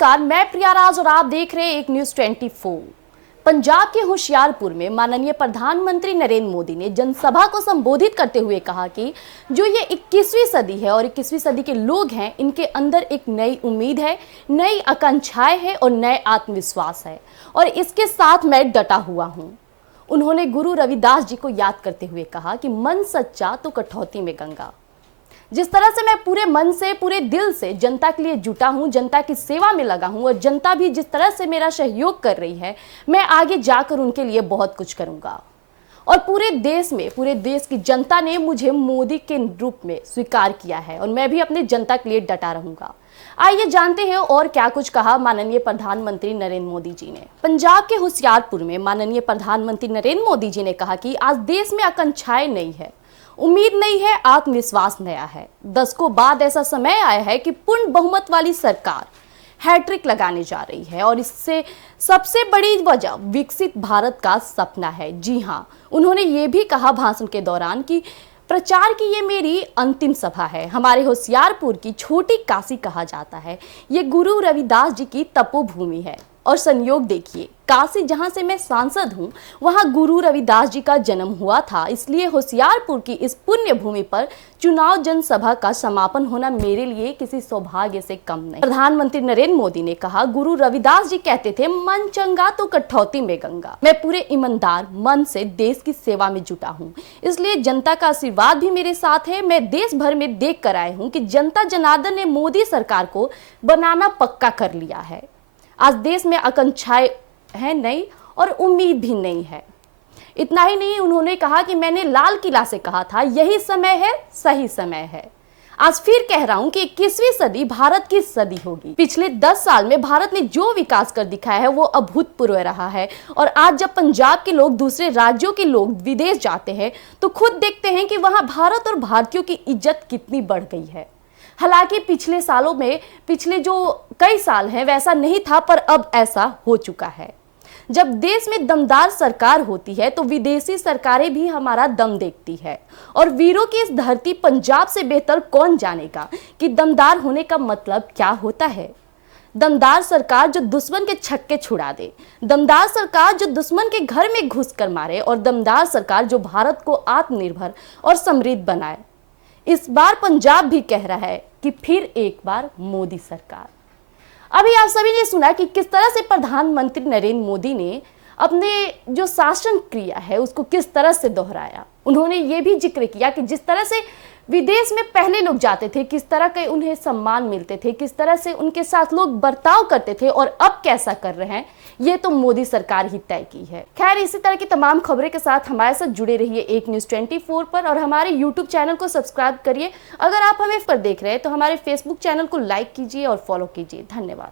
नमस्कार, मैं प्रिया राज और आप देख रहे हैं एक न्यूज 24। पंजाब के होशियारपुर में माननीय प्रधानमंत्री नरेंद्र मोदी ने जनसभा को संबोधित करते हुए कहा कि जो ये 21वीं सदी है और 21वीं सदी के लोग हैं, इनके अंदर एक नई उम्मीद है, नई आकांक्षाएं हैं और नए आत्मविश्वास है और इसके साथ मैं डटा हुआ हूँ। उन्होंने गुरु रविदास जी को याद करते हुए कहा कि मन सच्चा तो कठौती में गंगा। जिस तरह से मैं पूरे मन से, पूरे दिल से जनता के लिए जुटा हूं, जनता की सेवा में लगा हूं और जनता भी जिस तरह से मेरा सहयोग कर रही है, मैं आगे जाकर उनके लिए बहुत कुछ करूंगा। और पूरे देश में, पूरे देश की जनता ने मुझे मोदी के रूप में स्वीकार किया है और मैं भी अपने जनता के लिए डटा रहूंगा। आइए जानते हैं और क्या कुछ कहा माननीय प्रधानमंत्री नरेंद्र मोदी जी ने। पंजाब के होशियारपुर में माननीय प्रधानमंत्री नरेंद्र मोदी जी ने कहा कि आज देश में आकांक्षाएं नई है, उम्मीद नहीं है, आत्मविश्वास नया है। दशकों बाद ऐसा समय आया है कि पूर्ण बहुमत वाली सरकार हैट्रिक लगाने जा रही है और इससे सबसे बड़ी वजह विकसित भारत का सपना है। जी हाँ, उन्होंने ये भी कहा भाषण के दौरान कि प्रचार की ये मेरी अंतिम सभा है। हमारे होशियारपुर की छोटी काशी कहा जाता है। ये गुरु रविदास जी की तपोभूमि है और संयोग देखिए, काशी जहां से मैं सांसद हूं, वहां गुरु रविदास जी का जन्म हुआ था। इसलिए होशियारपुर की इस पुण्य भूमि पर चुनाव जनसभा का समापन होना मेरे लिए किसी सौभाग्य से कम नहीं। प्रधानमंत्री नरेंद्र मोदी ने कहा, गुरु रविदास जी कहते थे, मन चंगा तो कठौती में गंगा। मैं पूरे ईमानदार मन से देश की सेवा में जुटा हूँ, इसलिए जनता का आशीर्वाद भी मेरे साथ है। मैं देश भर में देख कर आया हूँ कि जनता जनार्दन ने मोदी सरकार को बनाना पक्का कर लिया है। आज देश में आकांक्षाएं हैं नई और उम्मीद भी नहीं है। इतना ही नहीं, उन्होंने कहा कि मैंने लाल किला से कहा था, यही समय है, सही समय है। आज फिर कह रहा हूं कि 21वीं सदी भारत की सदी होगी। पिछले 10 साल में भारत ने जो विकास कर दिखाया है वो अभूतपूर्व रहा है और आज जब पंजाब के लोग, दूसरे राज्यों के लोग विदेश जाते हैं तो खुद देखते हैं कि वहां भारत और भारतीयों की इज्जत कितनी बढ़ गई है। हालांकि पिछले सालों में, पिछले जो कई साल हैं वैसा नहीं था, पर अब ऐसा हो चुका है। जब देश में दमदार सरकार होती है तो विदेशी सरकारें भी हमारा दम देखती है और वीरों की इस धरती पंजाब से बेहतर कौन जानेगा कि दमदार होने का मतलब क्या होता है। दमदार सरकार जो दुश्मन के छक्के छुड़ा दे, दमदार सरकार जो दुश्मन के घर में घुसकर मारे और दमदार सरकार जो भारत को आत्मनिर्भर और समृद्ध बनाए। इस बार पंजाब भी कह रहा है कि फिर एक बार मोदी सरकार। अभी आप सभी ने सुना कि किस तरह से प्रधानमंत्री नरेंद्र मोदी ने अपने जो शासन क्रिया है उसको किस तरह से दोहराया। उन्होंने ये भी जिक्र किया कि जिस तरह से विदेश में पहले लोग जाते थे, किस तरह के उन्हें सम्मान मिलते थे, किस तरह से उनके साथ लोग बर्ताव करते थे और अब कैसा कर रहे हैं, ये तो मोदी सरकार ही तय की है। खैर, इसी तरह की तमाम खबरें के साथ हमारे साथ जुड़े रहिए एक न्यूज 24 पर और हमारे यूट्यूब चैनल को सब्सक्राइब करिए। अगर आप हमें पर देख रहे हैं तो हमारे फेसबुक चैनल को लाइक कीजिए और फॉलो कीजिए। धन्यवाद।